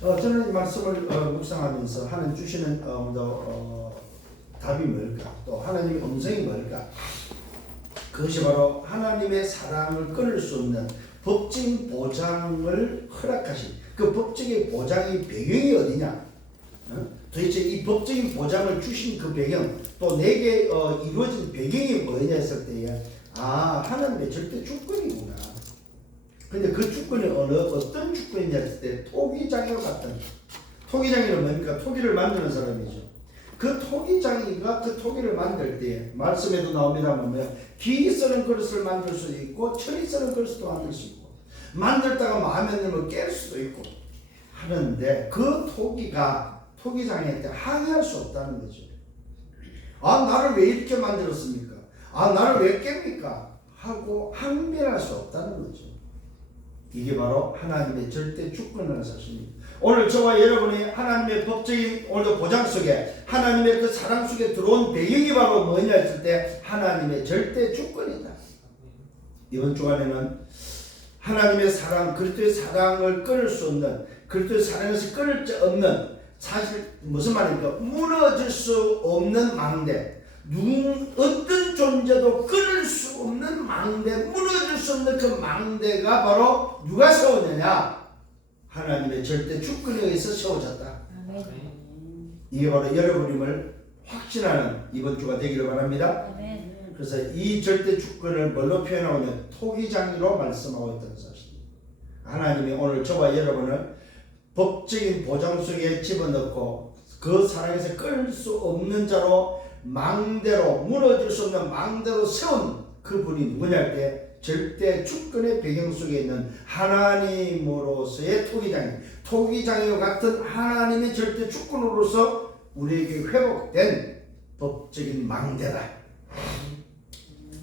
저는 이 말씀을 묵상하면서 하나님 주시는 답이 뭘까? 또 하나님의 음성이 뭘까? 그것이 바로 하나님의 사랑을 끊을 수 없는 법적인 보장을 허락하신 그 법적인 보장의 배경이 어디냐? 도대체 이 법적인 보장을 주신 그 배경, 또 내게 이루어진 배경이 뭐냐 했을 때에 하나님의 절대 주권이구나. 근데 그 주권이 어떤 주권이냐 했을 때 토기장이와 같은, 토기장이는 뭡니까? 토기를 만드는 사람이죠. 그 토기장이가 그 토기를 만들 때 말씀에도 나옵니다만 기이 쓰는 그릇을 만들 수도 있고 철이 쓰는 그릇도 만들 수 있고 만들다가 마음에 들면 깰 수도 있고 하는데 그 토기장이한테 항의할 수 없다는 거죠. 나를 왜 이렇게 만들었습니까? 나를 왜 깹니까? 하고 항변할 수 없다는 거죠. 이게 바로 하나님의 절대 주권이라는 사실입니다. 오늘 저와 여러분이 하나님의 법적인 오늘도 보장 속에 하나님의 그 사랑 속에 들어온 배경이 바로 뭐냐 했을 때 하나님의 절대 주권이다. 이번 주간에는 하나님의 사랑, 그리스도의 사랑을 끊을 수 없는, 그리스도의 사랑에서 끊을 수 없는, 사실 무슨 말입니까? 무너질 수 없는 망대, 어떤 존재도 끊을 수 없는 망대, 무너질 수 없는 그 망대가 바로 누가 세웠느냐? 하나님의 절대 주권에 의해서 세워졌다. 이게 바로 여러분임을 확신하는 이번 주가 되기를 바랍니다. 그래서 이 절대 주권을 뭘로 표현하면 토기장이로 말씀하고 있다는 사실입니다. 하나님이 오늘 저와 여러분을 법적인 보장 속에 집어넣고 그 사랑에서 끊을 수 없는 자로 망대로, 무너질 수 없는 망대로 세운 그분이 누구냐 할 때 절대 주권의 배경 속에 있는 하나님으로서의 토기장이와 같은 하나님의 절대 주권으로서 우리에게 회복된 법적인 망대다.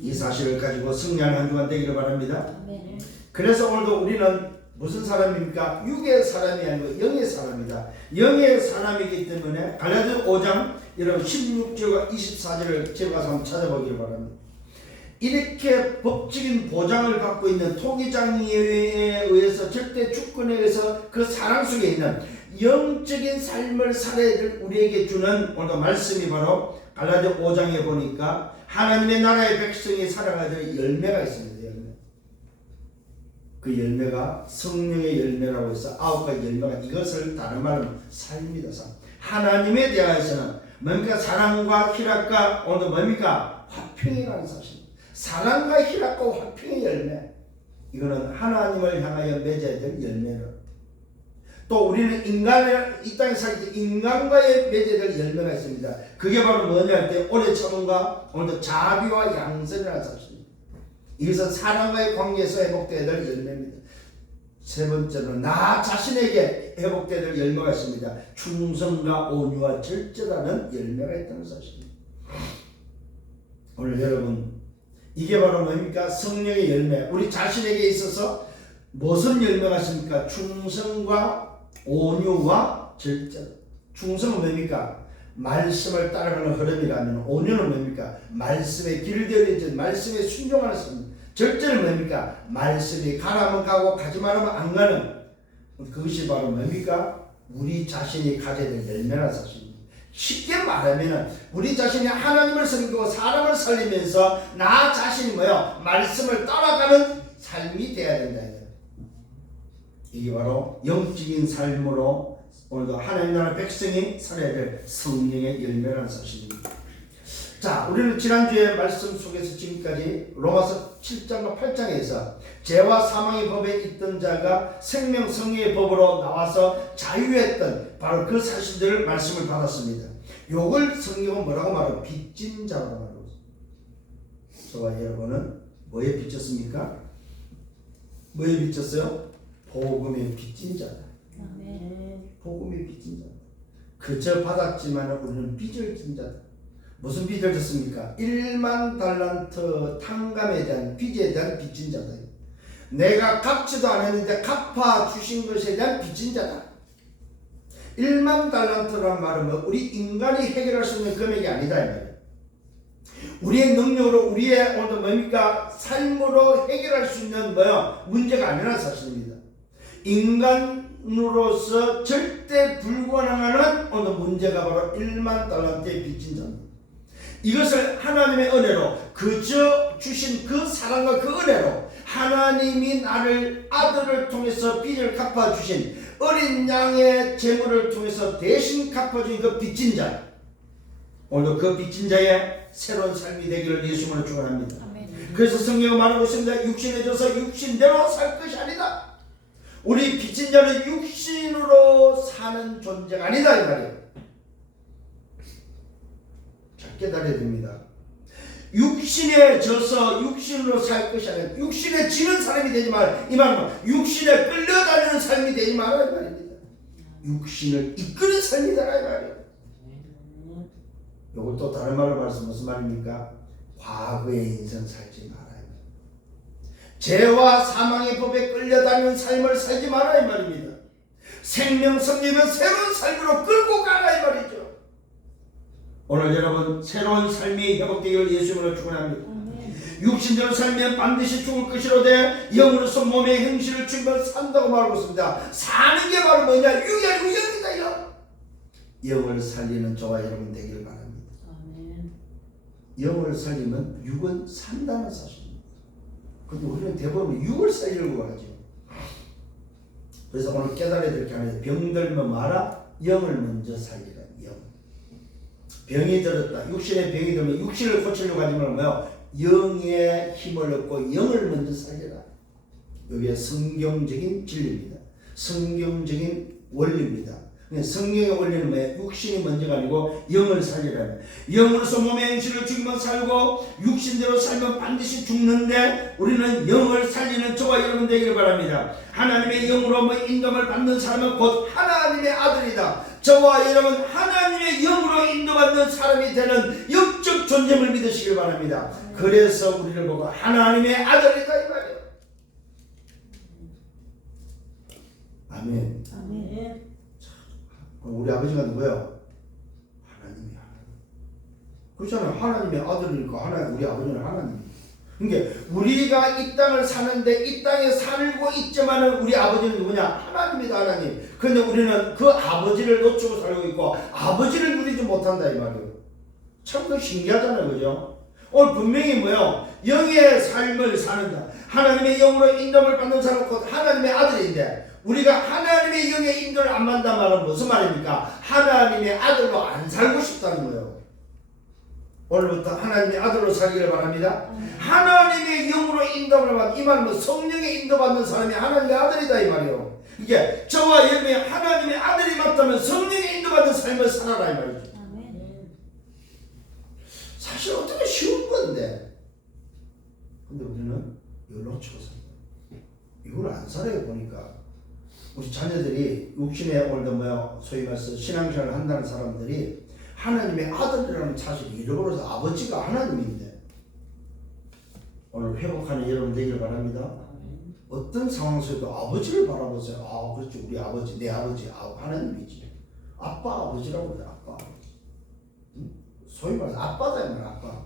이 사실을 가지고 승리하는 한 주간 되기를 바랍니다. 그래서 오늘도 우리는 무슨 사람입니까? 육의 사람이 아니고 영의 사람이다. 영의 사람이기 때문에 갈라디아 5장 여러분 16절과 24절을 제가 가서 한번 찾아보기를 바랍니다. 이렇게 법적인 보장을 받고 있는 토기장에 의해서 절대 주권에 의해서 그 사랑 속에 있는 영적인 삶을 살아야 될 우리에게 주는 오늘 말씀이 바로 갈라디아 5장에 보니까 하나님의 나라의 백성이 살아가야 될 열매가 있습니다. 그 열매가 성령의 열매라고 해서 9가지 열매가, 이것을 다른 말로 삶이다. 삶. 하나님에 대하여서는 뭡니까? 사랑과 희락과 오늘 뭡니까? 화평이라는 사실. 사랑과 희락과 화평의 열매. 이거는 하나님을 향하여 맺어야 될 열매를. 또 우리는 이 땅에 살기 때 인간과의 맺어야 될 열매가 있습니다. 그게 바로 뭐냐 할 때 오래 참음과 오늘도 자비와 양선이라는 사실입니다. 이것은 사랑과의 관계에서 회복되어야 될 열매입니다. 세 번째는 나 자신에게 회복되어야 될 열매가 있습니다. 충성과 온유와 절제라는 열매가 있다는 사실입니다. 오늘 여러분, 이게 바로 뭡니까? 성령의 열매. 우리 자신에게 있어서 무슨 열매가 있습니까? 충성과 온유와 절제. 충성은 뭡니까? 말씀을 따라가는 흐름이라면, 온유는 뭡니까? 말씀에 길들여진 말씀에 순종하는 삶. 절제는 뭡니까? 말씀이 가라면 가고 가지 말으면 안 가는, 그것이 바로 뭡니까? 우리 자신이 가져야 될 열매라는 사실입니다. 쉽게 말하면 우리 자신이 하나님을 섬기고 사람을 살리면서 나 자신이 뭐요? 말씀을 따라가는 삶이 돼야 된다. 이게 바로 영적인 삶으로 오늘도 하나님 나라 백성이 살아야 될 성령의 열매라는 사실입니다. 자, 우리는 지난주에 말씀 속에서 지금까지 로마서 7장과 8장에서 죄와 사망의 법에 있던 자가 생명 성령의 법으로 나와서 자유했던 바로 그 사실들을 말씀을 받았습니다. 요걸 성경은 뭐라고 말하고? 빚진 자라고 말하고 있습니다. 저와 여러분은 뭐에 빚졌습니까? 뭐에 빚졌어요? 복음의 빚진 자다. 복음의 빚진 자다. 그저 받았지만 우리는 빚을 진 자다. 무슨 빚을 졌습니까? 1만 달란트 탕감에 대한 빚에 대한 빚진 자다. 내가 갚지도 않았는데 갚아주신 것에 대한 빚진 자다. 1만 달란트라는 말은 뭐 우리 인간이 해결할 수 있는 금액이 아니다 이 말이에요. 우리의 능력으로 우리의 오늘 뭡니까? 삶으로 해결할 수 있는 뭐요? 문제가 아니라는 사실입니다. 인간 주인으로서 절대 불가능한 어느 문제가 바로 1만 달란트의 빚진 자입니다. 이것을 하나님의 은혜로 그저 주신 그 사랑과 그 은혜로 하나님이 나를 아들을 통해서 빚을 갚아주신 어린 양의 제물을 통해서 대신 갚아준 그 빚진 자, 오늘도 그 빚진 자의 새로운 삶이 되기를 예수님으로 축원합니다. 그래서 성경은 말하고 있습니다. 육신에 져서 육신대로 살 것이 아니다. 우리 빚진 자는 육신으로 사는 존재가 아니다 이 말이에요. 잘 깨달아야 됩니다. 육신에 져서 육신으로 살 것이 아니라 육신에 지는 사람이 되지 말아. 이 말은 육신에 끌려다니는 삶이 되지 말아 이 말입니다. 육신을 이끄는 삶이 되라 이 말이에요. 요걸 또 다른 말로 말해서 무슨 말입니까? 과거의 인생 살지 말아요. 죄와 사망의 법에 끌려다니는 삶을 살지 말아 이 말입니다. 생명 성리면 새로운 삶으로 끌고 가라 이 말이죠. 오늘 여러분 새로운 삶이 회복되기를 예수님으로 축원합니다. 육신대로 살면 반드시 죽을 것이로되 영으로서 몸의 행실을 주면 산다고 말하고 있습니다. 사는 게 바로 뭐냐? 육이 아니고 영이다. 영. 영을 살리는 저와 여러분 되기를 바랍니다. 영을 살리면 육은 산다는 사실입니다. 근데 우리는 대부분 육을 살리려고 하죠. 그래서 오늘 깨달아야 될 게 하나, 병들면 마라, 영을 먼저 살리라. 영. 병이 들었다. 육신에 병이 들면 육신을 고치려고 하지 말고요. 영의 힘을 얻고 영을 먼저 살리라. 이게 성경적인 진리입니다. 성경적인 원리입니다. 성경의 원리는 뭐예요? 육신이 먼저가 아니고 영을 살리라는. 영으로서 몸의 행실을 죽이면 살고 육신대로 살면 반드시 죽는데 우리는 영을 살리는 저와 여러분 되기를 바랍니다. 하나님의 영으로 인도를 받는 사람은 곧 하나님의 아들이다. 저와 여러분 하나님의 영으로 인도받는 사람이 되는 영적 존재를 믿으시길 바랍니다. 그래서 우리를 보고 하나님의 아들이다 이 말이에요. 아멘. 아멘. 우리 아버지가 누구예요? 하나님이야. 그렇잖아요. 하나님의 아들이니까 하나님, 우리 아버지는 하나님. 그러니까 우리가 이 땅을 사는데 이 땅에 살고 있지만은 우리 아버지는 누구냐? 하나님이다 하나님. 그런데 우리는 그 아버지를 놓치고 살고 있고 아버지를 누리지 못한다 이 말이에요. 참 그 신기하잖아요, 그죠? 오늘 분명히 뭐요? 영의 삶을 사는다. 하나님의 영으로 인도를 받는 사람은 곧 하나님의 아들인데. 우리가 하나님의 영의 인도를 안 받는다는 말은 무슨 말입니까? 하나님의 아들로 안 살고 싶다는 거예요. 오늘부터 하나님의 아들로 살기를 바랍니다. 하나님의 영으로 인도를 받는 이 말은 성령의 인도받는 사람이 하나님의 아들이다 이 말이에요. 이게 저와 여러분이 하나님의 아들이 맞다면 성령의 인도받는 삶을 살아라 이 말이죠. 사실 어떻게 쉬운 건데 근데 우리는 이걸 놓치고 삽니다. 이걸 안 살아요 보니까. 우리 자녀들이 육신에 오늘도 소위 말해서 신앙생활을 한다는 사람들이 하나님의 아들이라는 사실을 잃어버려서 아버지가 하나님인데 오늘 회복하는 여러분 되기를 바랍니다. 어떤 상황 속에도 아버지를 바라보세요. 아 그렇지 우리 아버지 내 아버지 하나님이지. 아빠 아버지라고 그래. 아빠 아버지. 소위 말해서 아빠다 이 말 아빠.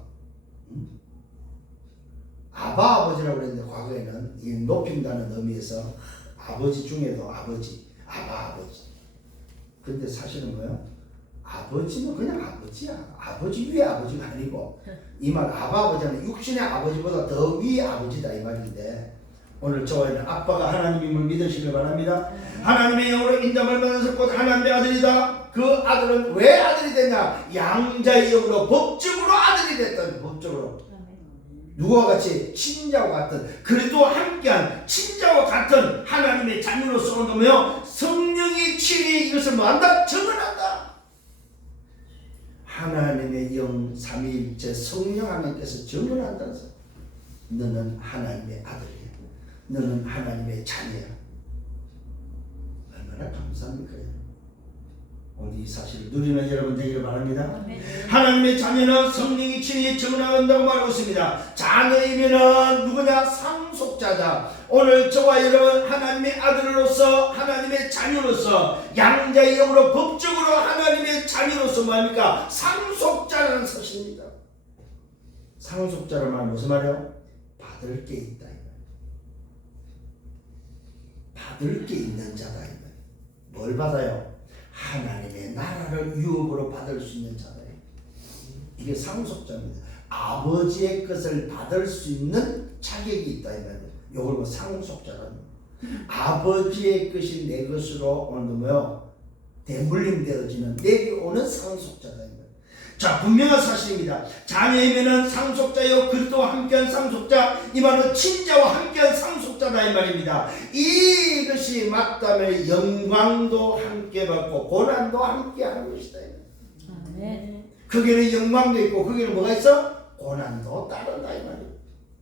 아바 아버지라고 그랬는데 과거에는 이 높인다는 의미에서 아버지 중에도 아버지, 아바 아버지. 근데 사실은 뭐야? 아버지는 그냥 아버지야. 아버지 위의 아버지가 아니고 이 말 아바 아버지는 육신의 아버지보다 더 위의 아버지다 이 말인데 오늘 저와는 아빠가 하나님임을 믿으시길 바랍니다. 하나님의 영으로 인정을 받아서 곧 하나님의 아들이다. 그 아들은 왜 아들이 됐냐? 양자의 영으로 법적으로 아들이 됐다. 법적으로. 누구와 같이 친자와 같은 그리스도와 함께한 친자와 같은 하나님의 자녀로서 온다며 성령이 친히 이것을 뭐한다? 증언한다. 하나님의 영 삼위일체 성령 하나님께서 증언한다는 것. 너는 하나님의 아들이야. 너는 하나님의 자녀야. 얼마나 감사합니까? 오늘 이 사실을 누리는 여러분 되기를 바랍니다. 하나님의 자녀는 성령이 친히 증언한다고 말하고 있습니다. 자녀이면은 누구냐? 상속자다. 오늘 저와 여러분 하나님의 아들로서 하나님의 자녀로서 양자의 영으로 법적으로 하나님의 자녀로서 뭐합니까? 상속자라는 사실입니다. 상속자란 말은 무슨 말이에요? 받을 게 있다. 받을 게 있는 자다. 뭘 받아요? 하나님의 나라를 유업으로 받을 수 있는 자다. 이게 상속자입니다. 아버지의 것을 받을 수 있는 자격이 있다 이 말이에요. 이걸 뭐 상속자라는 아버지의 것이 내 것으로 오늘 뭐요? 대물림되어지는 내려오는 상속자다 이 말이에요. 자, 분명한 사실입니다. 자녀이면은 상속자요 그리스도와 함께한 상속자, 이 말은 친자와 함께한 상속자다 이 말입니다. 이것이 맞다면 영광도 함께 받고 고난도 함께 하는 것이다. 아멘. 거기는 영광도 있고 거기는 뭐가 있어? 고난도 따른다 이 말이에요.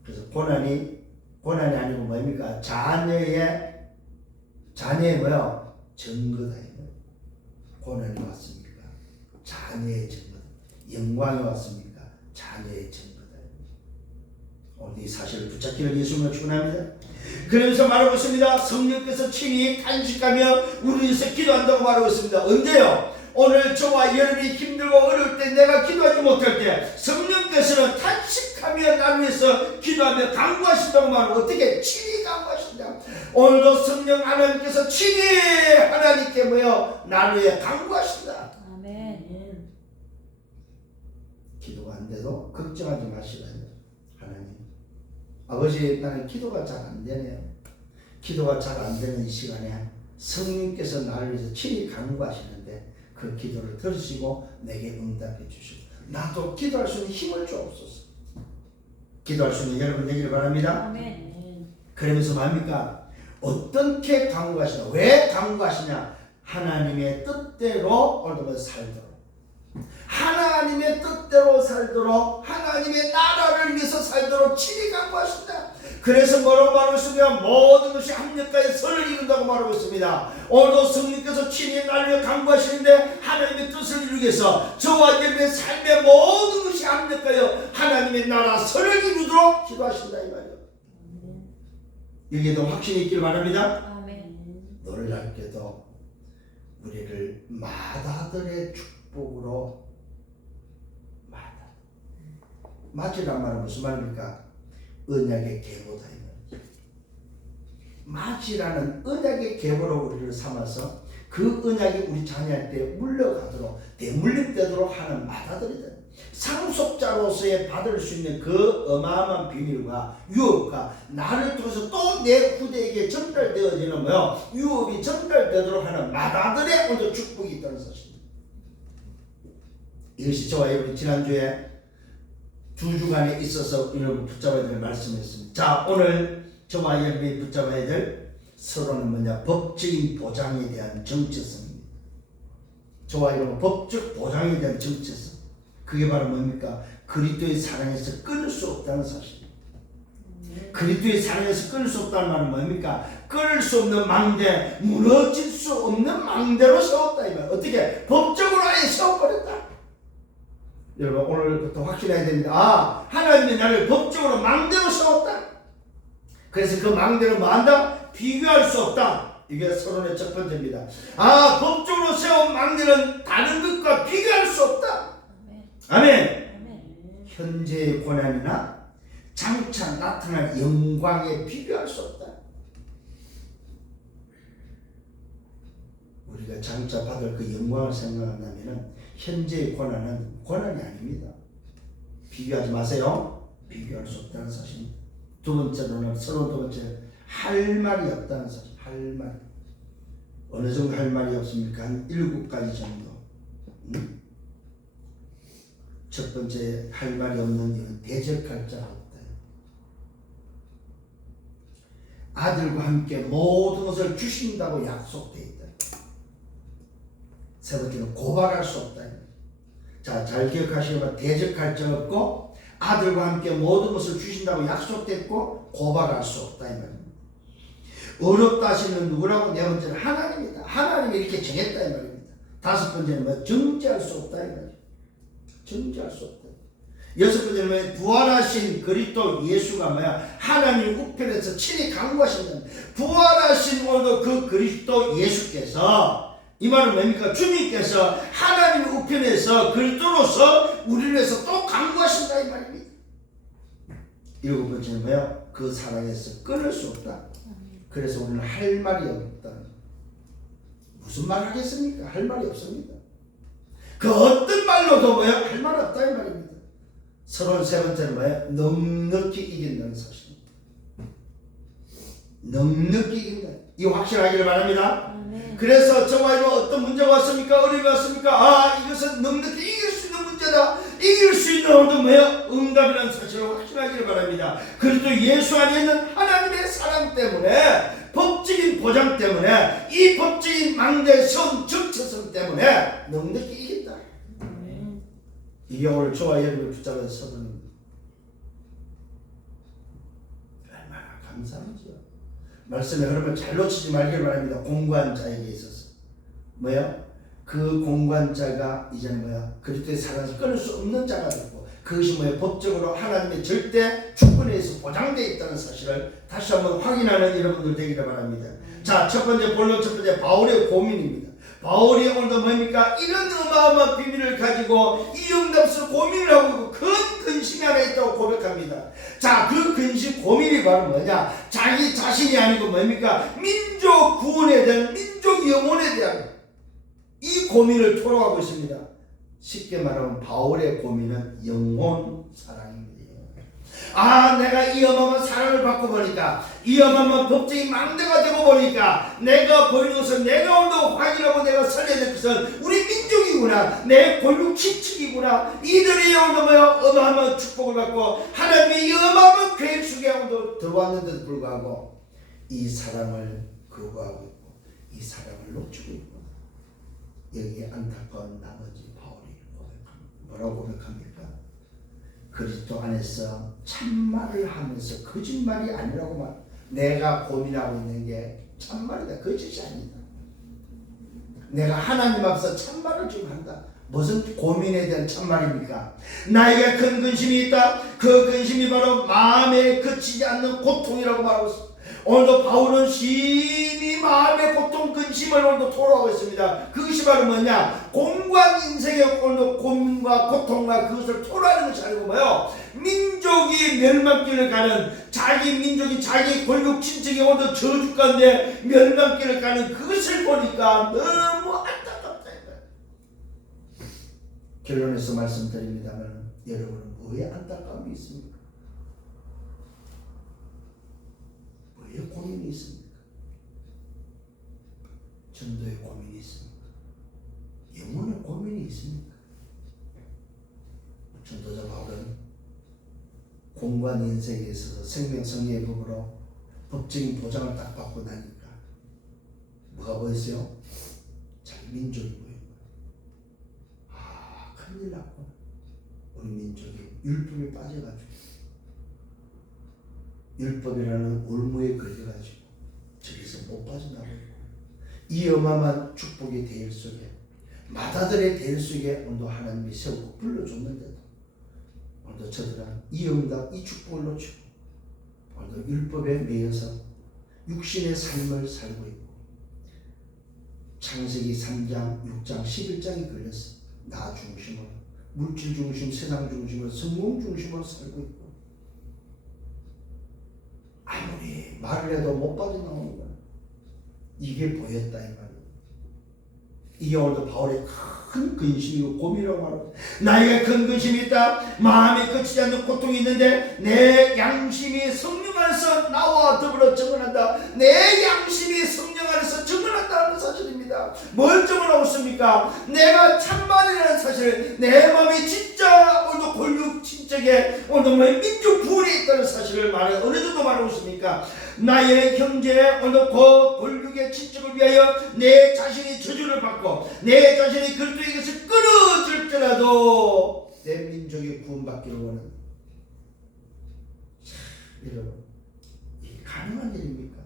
그래서 고난이 아니고 뭡니까? 자녀의 뭐요? 증거다 이 말이에요. 고난이 왔습니까? 자녀의 증거. 영광이 왔습니까? 자녀의 증거다. 오늘 이 사실을 붙잡기를 예수님을 축원합니다. 그러면서 말하고 있습니다. 성령께서 친히 탄식하며 우리 위해서 기도한다고 말하고 있습니다. 언제요? 오늘 저와 여러분이 힘들고 어려울 때, 내가 기도하지 못할 때 성령께서는 탄식하며 나를 위해서 기도하며 간구하신다고 말하고, 어떻게? 친히 간구하신다. 오늘도 성령 하나님께서 친히 하나님께 뭐요? 나를 위해 간구하신다. 아멘. 기도가 안 돼도 걱정하지 마시라. 하나님, 아버지, 나는 기도가 잘 안 되네요. 기도가 잘 안 되는 이 시간에 성령께서 나를 위해서 친히 간구하시는데 그 기도를 들으시고 내게 응답해 주시고 나도 기도할 수 있는 힘을 주옵소서. 기도할 수 있는 여러분 되기를 바랍니다. 아멘. 그러면서 뭡니까? 어떻게 간구하시냐? 왜 간구하시냐? 하나님의 뜻대로 오늘도 살도록, 하나님의 뜻대로 살도록, 하나님의 나라를 위해서 살도록 친히 간구하신다. 그래서 뭐라고 말하고 있습니다? 모든 것이 합력하여 선을 이룬다고 말하고 있습니다. 오늘도 성령께서 친히 나를 위해 간구하시는데 하나님의 뜻을 이루기 위해서 저와 여러분의 삶의 모든 것이 합력하여 하나님의 나라 선을 이루도록 기도하신다 이 말이에요. 여기에도 확신이 있길 바랍니다. 아멘. 놀랍게도 우리를 맏아들의 축복으로 맏이란 말은 무슨 말입니까? 언약의 계보다. 맏이라는 언약의 계보로 우리를 삼아서 그 언약이 우리 자녀한테 물려가도록 대물림되도록 하는 맏아들이다. 상속자로서의 받을 수 있는 그 어마어마한 비밀과 유업과 나를 통해서 또 내 후대에게 전달되어지는 뭐요? 유업이 전달되도록 하는 맏아들의 오늘 축복이 있다는 사실입니다. 이것이 저와 여러분이 지난주에 두 주간에 있어서 여러분 붙잡아야 될 말씀이었습니다. 자, 오늘 저와 여러분이 붙잡아야 될 서로는 뭐냐? 법적인 보장에 대한 정체성입니다. 저와 여러분 법적 보장에 대한 정체성. 그게 바로 뭡니까? 그리스도의 사랑에서 끊을 수 없다는 사실입니다. 그리스도의 사랑에서 끊을 수 없다는 말은 뭡니까? 끊을 수 없는 망대, 무너질 수 없는 망대로 세웠다 이 말. 어떻게? 법적으로 아예 세워버렸다. 여러분 오늘부터 확신해야 됩니다. 아, 하나님이 나를 법적으로 망대로 세웠다. 그래서 그 망대는 뭐한다? 비교할 수 없다. 이게 서론의 첫 번째입니다. 아, 법적으로 세운 망대는 다른 것과 비교할 수 없다. 아멘. 아멘. 현재의 고난이나 장차 나타날 영광에 비교할 수 없다. 우리가 장차 받을 그 영광을 생각한다면 현재의 고난은 고난이 아닙니다. 비교하지 마세요. 비교할 수 없다는 사실입니다. 두 번째로는 서로 두 번째 할 말이 없다는 사실. 할 말. 어느 정도 할 말이 없습니까? 한 7가지 정도. 첫 번째 할 말이 없는 이유는 대적할 자가 없다. 아들과 함께 모든 것을 주신다고 약속되어 있다. 세 번째는 고발할 수 없다. 자, 잘 기억하시면 대적할 자 없고 아들과 함께 모든 것을 주신다고 약속됐고 고발할 수 없다 이 말입니다. 어렵다 하시는 누구라고? 네 번째는 하나님이다. 하나님이 이렇게 정했다 이 말입니다. 다섯 번째는 뭐? 정죄할 수 없다 이 말이죠. 정죄할 수 없다. 여섯 번째는 부활하신 그리스도 예수가 뭐야? 하나님 우편에서 친히 강구하신다. 부활하신 오늘도 그 그리스도 예수께서, 이 말은 뭡니까? 주님께서 하나님 우편에서 그리스도로서 우리를 위해서 또 강구하신다 이 말입니다. 일곱 번째는 뭐야? 그 사랑에서 끊을 수 없다. 그래서 우리는 할 말이 없다. 무슨 말 하겠습니까? 할 말이 없습니다. 그 어떤 말로도 뭐야? 할 말 없다 이 말입니다. 서로 세 번째는 뭐야? 넉넉히 이긴다는 사실입니다. 넉넉히 이긴다. 이 확실하기를 바랍니다. 그래서 저와 이거 어떤 문제가 왔습니까? 어려움이 왔습니까? 이것은 넉넉히 이길 수 있는 문제다. 이길 수 있는 것도 뭐야? 응답이라는 사실을 확신하기를 바랍니다. 그리고 예수 안에 있는 하나님의 사랑 때문에, 법적인 보장 때문에, 이 법적인 망대성 정체성 때문에 넉넉히 이긴다. 이게 오늘 저와 여러분을 붙잡은 서론입니다. 얼마나 감사하죠. 말씀에 그러면 잘 놓치지 말기를 바랍니다. 공고한 자에게 있어서 뭐야? 그 공고한 자가 이제는 뭐야? 그리스도의 사랑을 끊을 수 없는 자가 되고, 그것이 뭐야? 법적으로 하나님의 절대 주권에 의해서 보장되어 있다는 사실을 다시 한번 확인하는 여러분들 되기를 바랍니다. 자, 첫 번째 본론, 첫 번째 바울의 고민입니다. 바울이 오늘도 뭡니까? 이런 어마어마한 비밀을 가지고 이 응답을 고민을 하고 있고 큰 근심이 하나 있다고 고백합니다. 자, 그 근심, 고민이 바로 뭐냐? 자기 자신이 아니고 뭡니까? 민족 구원에 대한, 민족 영혼에 대한 이 고민을 토로하고 있습니다. 쉽게 말하면 바울의 고민은 영혼 사랑입니다. 내가 이 어마어마한 사랑을 받고 보니까, 이 어마어마한 법적인 망대가 되고 보니까, 내가 보이는 것은, 내가 오늘 확인하고 내가 살려야 될 것은 우리 민족이구나, 내 골육 친척이구나, 이들이 오늘 뭐야? 어마어마한 축복을 받고 하나님의 이 어마어마한 계획 속에 오늘 들어왔는데도 불구하고 이 사랑을 거부하고 있고 이 사랑을 놓치고 있고, 여기에 안타까운 나머지 바울이 뭐라고 고백합니까? 그리스도 안에서 참말을 하면서 거짓말이 아니라고 말. 내가 고민하고 있는 게 참말이다, 거짓이 아니다. 내가 하나님 앞에서 참말을 좀 한다. 무슨 고민에 대한 참말입니까? 나에게 큰 근심이 있다. 그 근심이 바로 마음에 그치지 않는 고통이라고 말하고 있습니다. 오늘도 바울은 심히 마음의 고통, 근심을 오늘도 토로하고 있습니다. 그것이 바로 뭐냐? 공고한 인생의 오늘도 고민과 고통과 그것을 토로하는 것이 아니고 뭐요? 민족이 멸망길을 가는, 자기 민족이 자기 골육 친척이 오늘도 저주 가운데 멸망길을 가는 그것을 보니까 너무 안타깝다. 결론에서 말씀드립니다만, 여러분은 왜 안타까움이 있습니까? 왜 고민이 있습니까? 전도의 고민이 있습니까? 영혼의 고민이 있습니까? 전도자 바울은 공고한 인생에 있어서 생명성리의 법으로 법적인 보장을 딱 받고 나니까 뭐가 보였어요? 자기 민족이 보여요. 큰일 났구나. 우리 민족이 율법에 빠져가지고, 율법이라는 올무에 걸려가지고 저기서 못 빠져나오고 있고, 이 어마어마한 축복의 대열 속에, 마다들의 대열 속에 오늘도 하나님이 세우고 불러줬는데도 오늘도 저들은 이 응답, 이 축복을 놓치고 오늘도 율법에 매여서 육신의 삶을 살고 있고, 창세기 3장, 6장, 11장이 걸렸어. 나 중심으로, 물질 중심, 세상 중심으로, 성공 중심으로 살고 있고, 아무리 말을 해도 못 빠져나오는 거야. 이게 보였다 이 말이야. 이게 오늘도 바울의 큰 근심이고 고민이라고 말합니다. 나에게 큰 근심이 있다. 마음에 그치지 않는 고통이 있는데 내 양심이 성령 안에서 나와 더불어 증언한다. 내 양심이 성령 안에서 증언한다는 사실입니다. 뭘 증언하고 있습니까? 내가 참말이라는 사실, 내 마음이 진짜 오늘도 골육 친척에 오늘도 민족 구원에 있다는 사실을 어느 정도 말하고 있습니까? 나의 형제 오늘 그 골육의 친척을 위하여 내 자신이 저주를 받고 내 자신이 그리스도의 것을 끊어질지라도 내 민족이 구원받기를 원한다. 여러분, 이게 가능한 일입니까?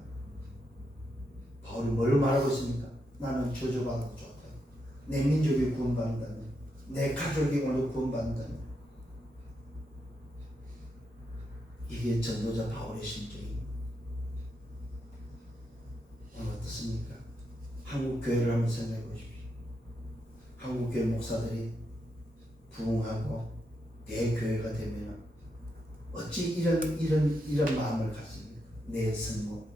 바울이 뭘 말하고 있습니까? 나는 저주받아도 좋다. 내 민족이 구원받는다면, 내 가족이 오늘 구원받는다면, 이게 전도자 바울의 심정입니다. 어떻습니까? 한국 교회를 한번 생각해 보십시오. 한국 교회 목사들이 부흥하고 대교회가 되면 어찌 이런 마음을 갖습니까? 내 성공,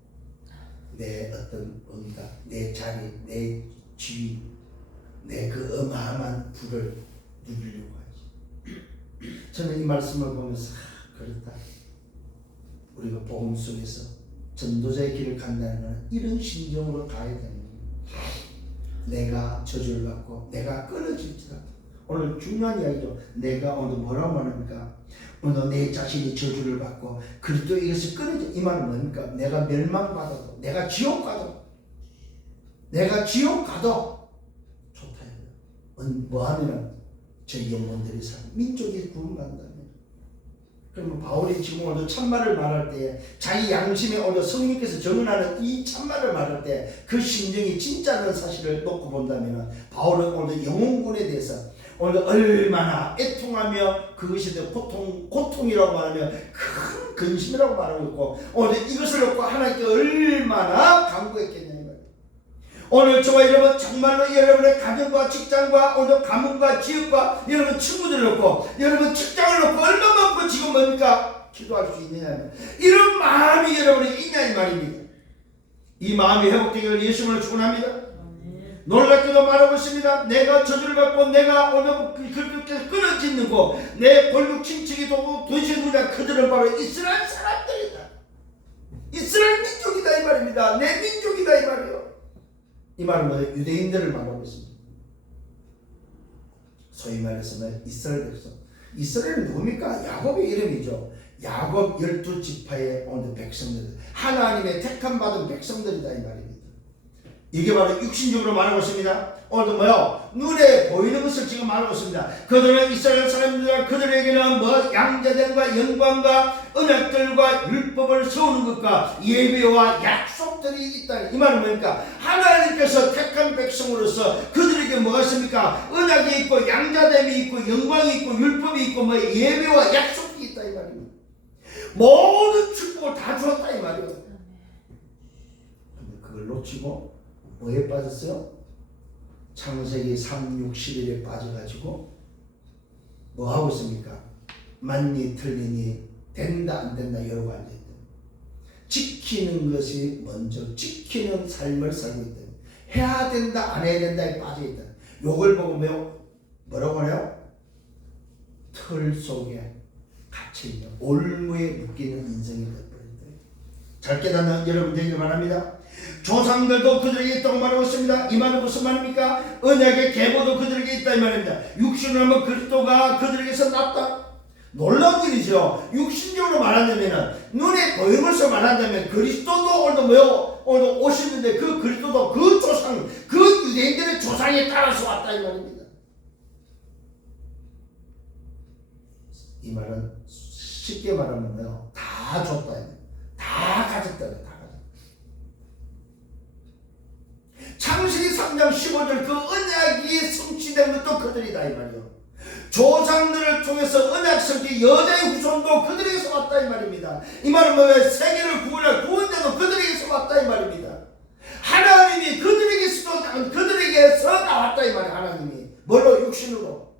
내 어떤 응답, 내 자리, 내 지위, 내 그 어마어마한 부를 누리려고 하지. 저는 이 말씀을 보면서 그렇다. 우리가 복음 속에서 전도자의 길을 간다는 것은 이런 심정으로 가야 되는 거예요. 내가 저주를 받고 내가 끊어질지라도. 오늘 중요한 이야기죠. 내가 오늘 뭐라고 말합니까? 오늘 내 자신이 저주를 받고 그리스도 이것이 끊어져. 이 말은 뭡니까? 내가 멸망받아도, 내가 지옥 가도, 내가 지옥 가도 좋다. 뭐 하면 저 영혼들이 살, 민족이 구원받는다면. 그러면 바울이 지금 오늘 참말을 말할 때, 자기 양심에 오늘 성령께서 정언하는 이 참말을 말할 때 그 심정이 진짜라는 사실을 놓고 본다면, 바울은 오늘 영혼군에 대해서 오늘 얼마나 애통하며 그것이 고통이라고 말하며 큰 근심이라고 말하고 있고, 오늘 이것을 놓고 하나님께 얼마나 간구했겠냐. 오늘 저와 여러분 정말로 여러분의 가정과 직장과 오늘 가문과 지역과 여러분 친구들을 놓고 여러분 직장을 놓고 얼마만큼 지금 뭡니까? 기도할 수 있느냐, 이런 마음이 여러분이 있냐 이 말입니다. 이 마음이 회복되기를 예수님을 축원합니다. 놀랍게도 말하고 있습니다. 내가 저주를 받고 내가 오늘 그렇게 끊어짓는고 내 골육 친척이 도대체 누구냐? 그들은 바로 이스라엘 사람들이다. 이스라엘 민족이다 이 말입니다. 내 민족이다 이 말이에요. 이 말은 뭐예요? 유대인들을 말하고 있습니다. 소위 말해서 이스라엘 백성. 이스라엘은 누굽니까? 야곱의 이름이죠. 야곱 12지파의 오늘 백성들, 하나님의 택함 받은 백성들이다 이 말입니다. 이게 바로 육신적으로 말하고 있습니다. 오늘도 뭐요? 눈에 보이는 것을 지금 말하고 있습니다. 그들은 이스라엘 사람들과 그들에게는 뭐 양자됨과 영광과 언약들과 율법을 세우는 것과 예배와 약속들이 있다. 이 말은 뭡니까? 하나님께서 택한 백성으로서 그들에게 뭐가 있습니까? 언약이 있고 양자됨이 있고 영광이 있고 율법이 있고 뭐 예배와 약속이 있다 이 말입니다. 모든 축복을 다 주었다 이 말이에요. 근데 그걸 놓치고 뭐에 빠졌어요? 창세기 3, 6, 11에 빠져가지고 뭐 하고 있습니까? 맞니 틀리니 된다 안 된다 이러고 앉아있다. 지키는 것이 먼저 지키는 삶을 살고 있다. 해야 된다 안 해야 된다에 빠져있다. 요걸 보고 뭐라고 해요? 틀 속에 갇혀있는 올무에 묶이는 인생이 되어버린다. 잘 깨닫는 여러분 되기를 바랍니다. 조상들도 그들에게 있다고 말하고 있습니다. 이 말은 무슨 말입니까? 언약의 계보도 그들에게 있다 이 말입니다. 육신으로 하면 그리스도가 그들에게서 났다. 놀라운 일이죠. 육신적으로 말하자면 눈에 보이는 것을 말한다면 그리스도도 오늘도 오시는데 그 그리스도도 그 조상, 그 유대인들의 조상에 따라서 왔다 이 말입니다. 이 말은 쉽게 말하면 다 줬다. 다 가졌다. 창세기 3장 15절 그 언약이 성취된 것도 그들이다 이 말이요. 조상들을 통해서 언약 성취 여자의 후손도 그들에게서 왔다 이 말입니다. 이 말은 뭐예요? 세계를 구원할 구원자도 그들에게서 왔다 이 말입니다. 하나님이 그들에게서 나왔다 이 말이에요. 하나님이 뭘로? 육신으로.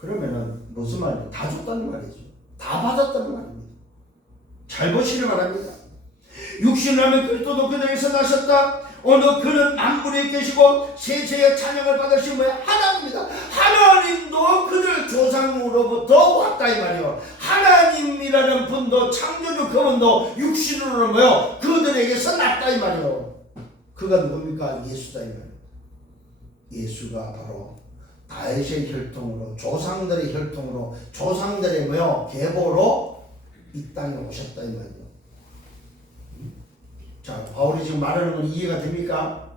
그러면은 무슨 말이에요? 다 줬다는 말이죠. 다 받았다는 말입니다. 잘 보시길 바랍니다. 육신을 하면 그리스도도 그들에게서 나셨다. 오늘 그는 만물에 계시고 세세의 찬양을 받으신 뭐야? 하나님입니다. 하나님도 그들 조상으로부터 왔다 이 말이요. 하나님이라는 분도 창조주 그분도 육신으로 뭐요? 그들에게서 났다 이 말이요. 그가 누굽니까? 예수다 이 말이요. 예수가 바로 다윗의 혈통으로 조상들의 혈통으로 조상들의 뭐요? 계보로 이 땅에 오셨다 이 말이요. 자, 바울이 지금 말하는 건 이해가 됩니까?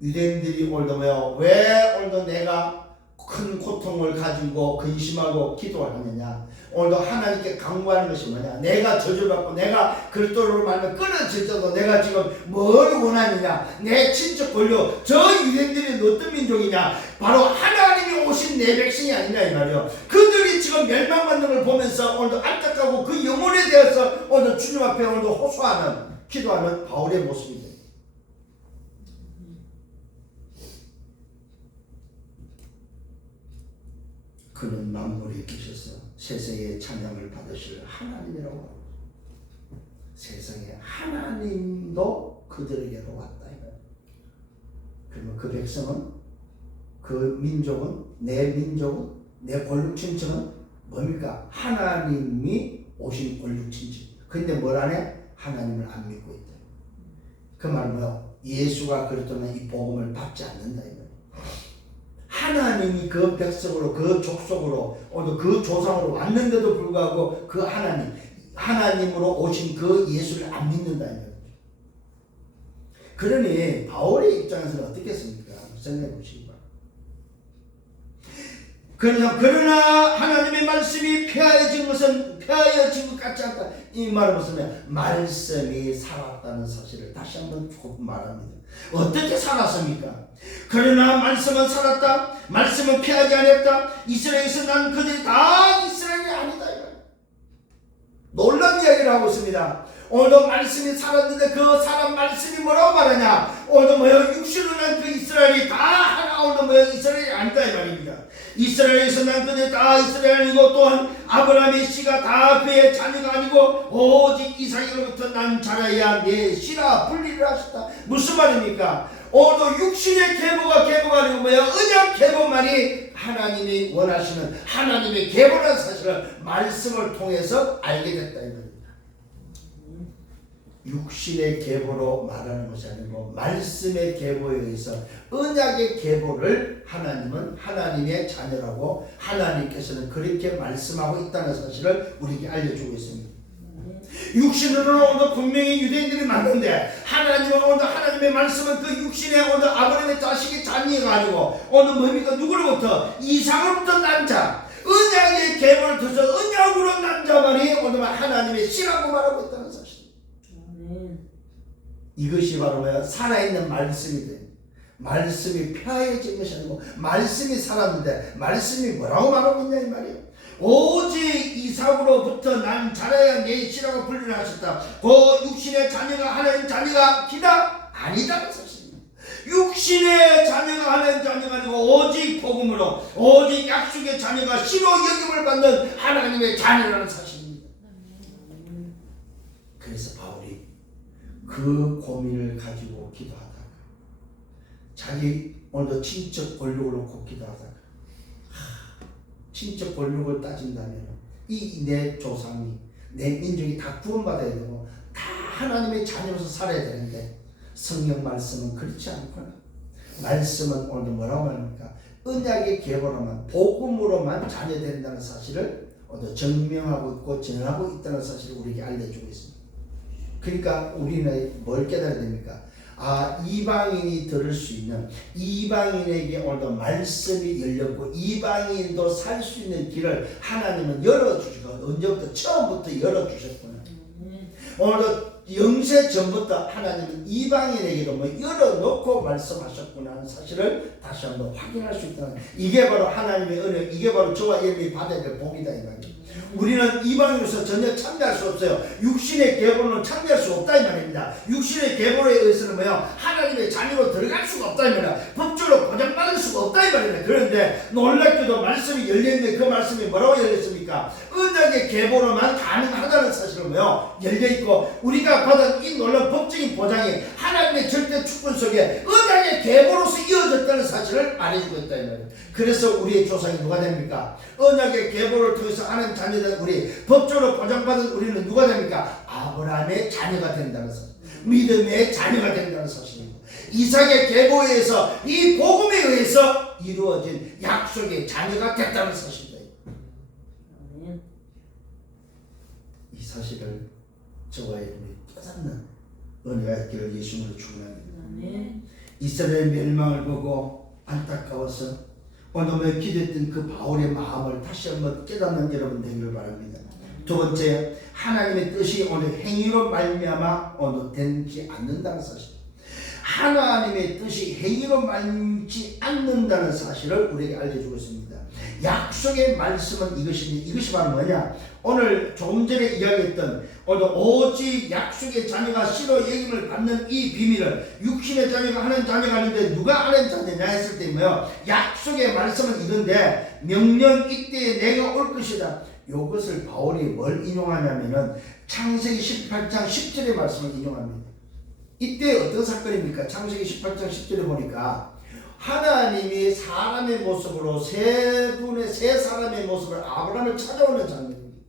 유대인들이 오늘도 뭐요? 왜 오늘도 내가 큰 고통을 가지고 근심하고 기도를 하느냐? 오늘도 하나님께 강구하는 것이 뭐냐? 내가 저주받고 내가 그리스도로 말하면 끊어질지도 내가 지금 뭘 원하느냐? 내 친척 권력, 저 유대인들이 어떤 민족이냐? 바로 하나님이 오신 내 백성이 아니냐 이 말이요. 그들이 지금 멸망받는 걸 보면서 오늘도 안타까고 그 영혼에 대해서 오늘 주님 앞에 오늘도 호소하는 기도하는 바울의 모습입니다. 그는 만물에 계셔서 세상의 찬양을 받으실 하나님이라고 합니다. 세상에 하나님도 그들에게로 왔다. 그 백성은, 그 민족은, 내 골육친척은 뭡니까? 하나님이 오신 골육친척. 근데 뭘 안 해? 하나님을 안 믿고 있다. 그 말은 뭐요? 예수가 그랬다면 이 복음을 받지 않는다. 하나님이 그 백성으로, 그 족속으로, 그 조상으로 왔는데도 불구하고 그 하나님으로 오신 그 예수를 안 믿는다. 그러니 바울의 입장에서는 어떻겠습니까? 생각해 보시기 바랍니다. 그러나 하나님의 말씀이 폐하여진 것 같지 않다. 이 말은 무슨 말씀이 살았다는 사실을 다시 한번 조금 말합니다. 어떻게 살았습니까? 그러나 말씀은 살았다. 말씀은 폐하지 않았다. 이스라엘에서 난 그들이 다 이스라엘이 아니다. 놀라운 이야기를 하고 있습니다. 오늘도 말씀이 살았는데 그 사람 말씀이 뭐라고 말하냐? 오늘도 육신으로 난 그 이스라엘이 다 하나, 오늘도 이스라엘이 아니다 이 말입니다. 이스라엘에서 난 그들이 다 이스라엘이고 또한 아브라함의 씨가 다 그의 자녀가 아니고 오직 이삭으로부터 난 자라야 내 씨라 분리를 하셨다. 무슨 말입니까? 오늘도 육신의 계보가 아니고 언약 계보만이 하나님이 원하시는 하나님의 계보라는 사실을 말씀을 통해서 알게 됐다 이 말입니다. 육신의 계보로 말하는 것이 아니고 말씀의 계보에 의해서 언약의 계보를 하나님은 하나님의 자녀라고 하나님께서는 그렇게 말씀하고 있다는 사실을 우리에게 알려주고 있습니다. 육신으로는 오늘 분명히 유대인들이 맞는데 하나님은 오늘 하나님의 말씀은 그 육신의 오늘 아브라함의 자식의 자녀가 아니고 오늘 뭡니까? 누구로부터? 이삭으로부터 난 자, 언약의 계보를 두서 언약으로 난 자만이 오늘 하나님의 씨라고 말하고 있다는 사실. 이것이 바로 살아있는 말씀이 돼. 말씀이 폐하여진 것이 아니고 말씀이 살았는데 말씀이 뭐라고 말하고 있냐 이 말이에요. 오직 이삭으로부터 난 자라야 내 씨라고 분리를 하셨다. 그 육신의 자녀가 하나님 자녀가 기다 아니다는 사실입니다. 육신의 자녀가 하나님 자녀가 아니고 오직 복음으로 오직 약속의 자녀가 씨로 여김을 받는 하나님의 자녀라는 사실입니다. 그래서 바울이 그 고민을 가지고 기도하다가 자기 오늘도 친척 권력을 놓고 기도하다가 친척 권력을 따진다면 이 내 조상이 내 민족이 다 구원받아야 되고 다 하나님의 자녀로서 살아야 되는데 성경 말씀은 그렇지 않구나. 말씀은 오늘 뭐라고 말합니까? 언약의 계보로만 복음으로만 자녀된다는 사실을 오늘 증명하고 있고 전하고 있다는 사실을 우리에게 알려주고 있습니다. 그러니까 우리는 뭘 깨달아야 됩니까? 이방인이 들을 수 있는, 이방인에게 오늘도 말씀이 열렸고 이방인도 살 수 있는 길을 하나님은 열어주시고 언제부터? 처음부터 열어주셨구나. 오늘도 영세 전부터 하나님은 이방인에게도 열어놓고 말씀하셨구나 하는 사실을 다시 한번 확인할 수 있다는, 이게 바로 하나님의 은혜, 이게 바로 저와 여러분이 받아야 될 복이다 이 말이에요. 우리는 이방인으로서 전혀 참여할 수 없어요. 육신의 계보는 참여할 수 없다 이 말입니다. 육신의 계보에 의해서는 하나님의 자녀로 들어갈 수가 없다 이 말이야. 법적으로 보장받을 수가 없다 이 말입니다. 그런데 놀랍게도 말씀이 열려있는데 그 말씀이 뭐라고 열렸습니까? 언약의 계보로만 가능하다는 사실은 열려있고 우리가 받은 이 놀라운 법적인 보장이 하나님의 절대 축복 속에 언약의 계보로서 이어졌다는 사실을 말해주고 있다 이 말이에요. 그래서 우리의 조상이 누가 됩니까? 언약의 계보를 통해서 하나님 자녀된 우리, 법적으로 보장받은 우리는 누가 됩니까? 아브라함의 자녀가 된다는 사실, 믿음의 자녀가 된다는 사실입니다. 이삭의 계보에 의해서 이 복음에 의해서 이루어진 약속의 자녀가 됐다는 사실입니다. 이 사실을 저와 여러분이 깨닫는 은혜가 있기를 예수님으로 축원합니다. 이스라엘 멸망을 보고 안타까워서 오늘 기도했던 그 바울의 마음을 다시 한번 깨닫는 여러분 되기를 바랍니다. 두 번째, 하나님의 뜻이 오늘 행위로 말미암아 오늘 되지 않는다는 사실. 하나님의 뜻이 행위로 말지 않는다는 사실을 우리에게 알려주고 있습니다. 약속의 말씀은 이것인데 이것이 바로 뭐냐? 오늘 조금 전에 이야기했던 오늘 오직 약속의 자녀가 씨로 여김을 받는 이 비밀을, 육신의 자녀가 하나님 자녀가 아닌데 누가 하나님 자녀냐 했을 때 약속의 말씀은 이건데 명령 이때에 내가 올 것이다. 이것을 바울이 뭘 인용하냐면은 창세기 18장 10절의 말씀을 인용합니다. 이때 어떤 사건입니까? 창세기 18장 10절에 보니까 하나님이 사람의 모습으로 세 사람의 모습으로 아브라함을 찾아오는 장면입니다.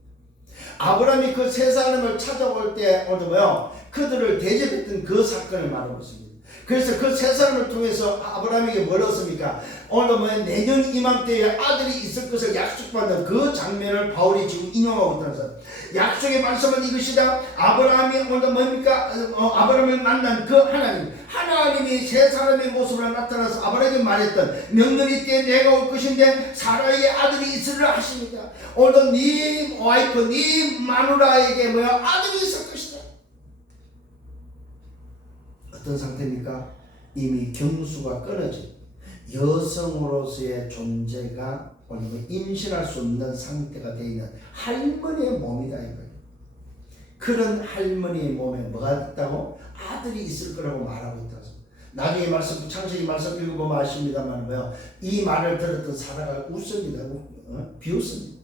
아브라함이 그 세 사람을 찾아올 때 오늘 뭐요? 그들을 대접했던 그 사건을 말하고 있습니다. 그래서 그 세 사람을 통해서 아브라함에게 뭘 얻습니까? 오늘 뭐 내년 이맘때에 아들이 있을 것을 약속받는 그 장면을 바울이 지금 인용하고 있다는 사람. 약속의 말씀은 이것이다. 아브라함이 오늘 뭡니까? 아브라함을 만난 그 하나님이 세 사람의 모습으로 나타나서 아브라함에게 말했던 명절이 때 내가 올 것인데 사라의 아들이 있으리라 하십니다. 오늘 네 와이프, 네 마누라에게 아들이 있을 것이다. 어떤 상태입니까? 이미 경수가 끊어진 여성으로서의 존재가 임신할 수 없는 상태가 되어 있는 할머니의 몸이다 이거예요. 그런 할머니의 몸에 뭐가 있다고? 아들이 있을 거라고 말하고 있다고. 나중에 말씀 창세기 말씀 읽어보면 아십니다만 이 말을 들었던 사라가 웃습니다. 비웃습니다.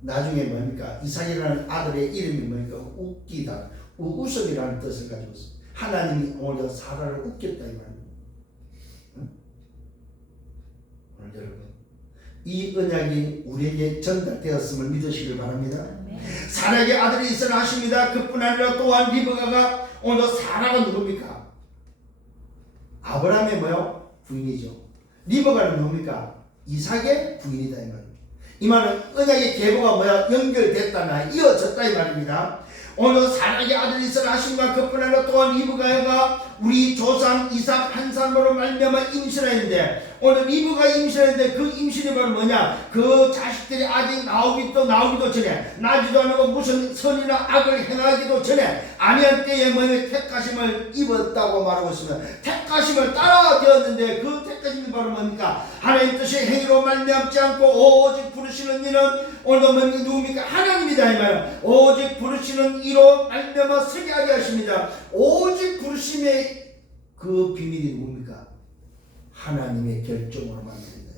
나중에 뭡니까? 이삭이라는 아들의 이름이 뭡니까? 웃기다, 웃음이라는 뜻을 가지고 있습니다. 하나님이 오히려 사라를 웃겼다 이 말입니다. 오늘 여러분 이 언약이 우리에게 전달되었음을 믿으시길 바랍니다. 사라에게 아들이 있으라 하십니다. 그뿐 아니라 또한 리브가가 오늘 사라가 누굽니까? 아브라함의 부인이죠. 리브가는 뭡니까? 이삭의 부인이다 이 말입니다. 이 말은 언약의 계보가 연결됐다, 이어졌다 이 말입니다. 오늘 사라에게 아들이 있으라 하심과 그뿐 아니라 또한 리브가가 우리 조상 이삭 한 사람으로 말미암아 임신했는데 오늘 리브가 임신했는데 그 임신이 바로 뭐냐? 그 자식들이 아직 나오기도 전에 나지도 않고 무슨 선이나 악을 행하기도 전에 아니한 때에 택하심을 입었다고 말하고 있으면 택하심을 따라 되었는데 그 택하심이 바로 뭡니까? 하나님 뜻의 행위로 말미암지 않고 오직 부르시는 이는 오늘 누굽니까? 하나님이다 이 말. 오직 부르시는 이로 말미암아 서게 하게 하십니다. 오직 부르심의 그 비밀이 누굽니까? 하나님의 결정으로만 된다.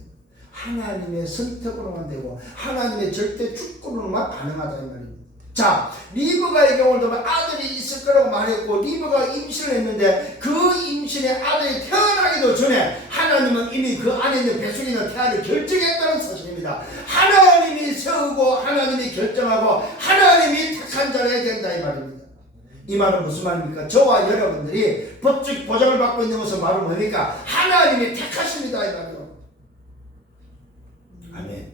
하나님의 선택으로만 되고 하나님의 절대 주권으로만 가능하다 이 말입니다. 자, 리브가에게 오늘 아들이 있을 거라고 말했고 리브가 임신을 했는데 그 임신에 아들이 태어나기도 전에 하나님은 이미 그 안에 있는 뱃속에 있는 태아를 결정했다는 사실입니다. 하나님이 세우고 하나님이 결정하고 하나님이 택한 자라야 된다 이 말입니다. 이 말은 무슨 말입니까? 저와 여러분들이 법적 보장을 받고 있는 것은 바로 뭡니까? 하나님이 택하십니다 이 말이에요. 아멘.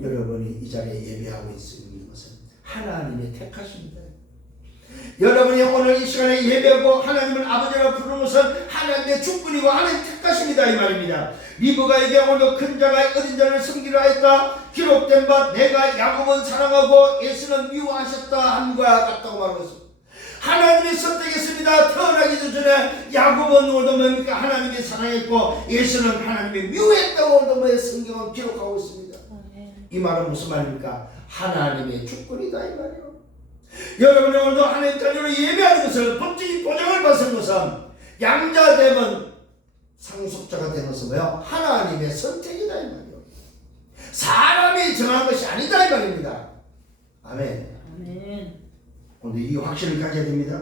여러분이 이 자리에 예배하고 있는 것은 하나님이 택하십니다. 여러분이 오늘 이 시간에 예배하고 하나님을 아버지라고 부르는 것은 하나님의 주권이고 하나님 택하십니다 이 말입니다. 리브가에게 오늘 큰 자가 어린 자를 섬기려 하였다. 기록된 바 내가 야곱은 사랑하고 예수는 미워하셨다 함과 같다고 말하고 있습니다. 하나님이 선택했습니다. 태어나기도 전에 야곱은 오늘 뭡니까? 하나님이 사랑했고 예수는 하나님이 미워했다고 오늘 성경은 기록하고 있습니다. 이 말은 무슨 말입니까? 하나님의 주권이다 이 말이에요. 여러분이 오늘도 하나님 자녀로 예배하는 것을 법적인 보장을 받은 것은 양자되면 상속자가 되는 것은 하나님의 선택이다 이 말이에요. 사람이 정한 것이 아니다 이 말입니다. 아멘. 아멘. 오늘 이 확신을 가져야 됩니다.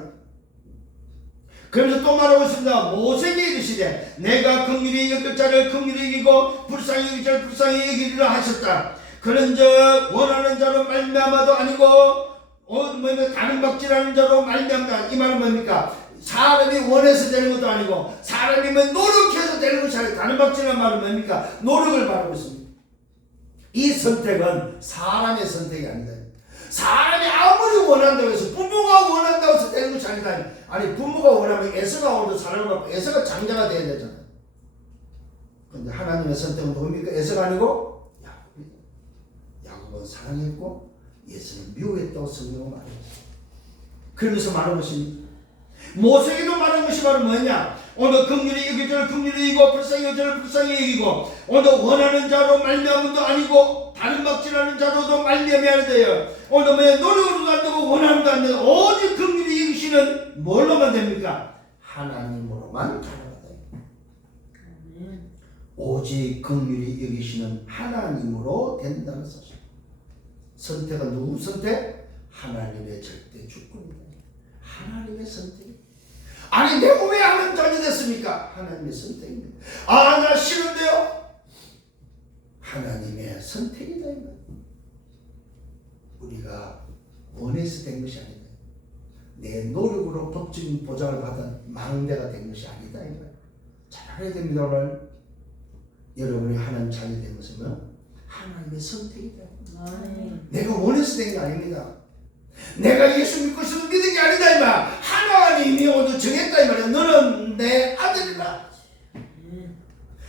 그러면서 또 말하고 있습니다. 모세에게 이르시되 내가 긍휼히 여길 자를 긍휼히 여기고 불쌍히 여길 자를 불쌍히 여기리라 하셨다. 그런즉 원하는 자로 말미암아도 아니고 다른 박질하는 자로 말미암다. 이 말은 뭡니까? 사람이 원해서 되는 것도 아니고 사람이 노력해서 되는 것이 아니고 다른 박질하는 말은 뭡니까? 노력을 말하고 있습니다. 이 선택은 사람의 선택이 아니다. 사람이 아무리 원한다고 해서 부모가 원한다고 해서 되는 것이 아니다. 아니 부모가 원하면 에서가 오늘 사랑을 받고 에서가 장자가 돼야 되잖아요. 그런데 하나님의 선택은 누굽니까? 에서가 아니고 야곱이다. 야곱은 사랑했고 예수는 미워했다고 성경은 말합니다. 그러면서 말한 것입니다. 모세에게도 말한 것이 바로 뭐냐? 오늘 긍휼히 여길 자를 긍휼히 여기고 불쌍히 여길 자를 불쌍히 여기고 오늘 원하는 자로 말미암음도 아니고 다른 막질하는 자로도 말미암아야 하는데요. 오늘 노력으로도 안 되고 원함도 안 되고 오직 긍휼히 여기시는 뭘로만 됩니까? 하나님으로만 가능하다. 오직 긍휼히 여기시는 하나님으로 된다는 사실. 선택은 누구 선택? 하나님의 절대 주권입니다. 하나님의 선택. 아니 내가 왜 하나님 자녀 됐습니까? 하나님의 선택입니다. 아, 나 싫은데요? 하나님의 선택이다 이 말. 우리가 원해서 된 것이 아니다. 내 노력으로 법적인 보장을 받은 망대가 된 것이 아니다 이 말. 잘 알아야 됩니다. 오늘 여러분이 하나님 자녀 된 것은 하나님의 선택이다. 내가 원해서 된 게 아닙니다. 내가 예수 믿고 싶어서 믿은 게 아니다 이 말. 하나님이 오늘 정했다 이 말이야. 너는 내 아들이라.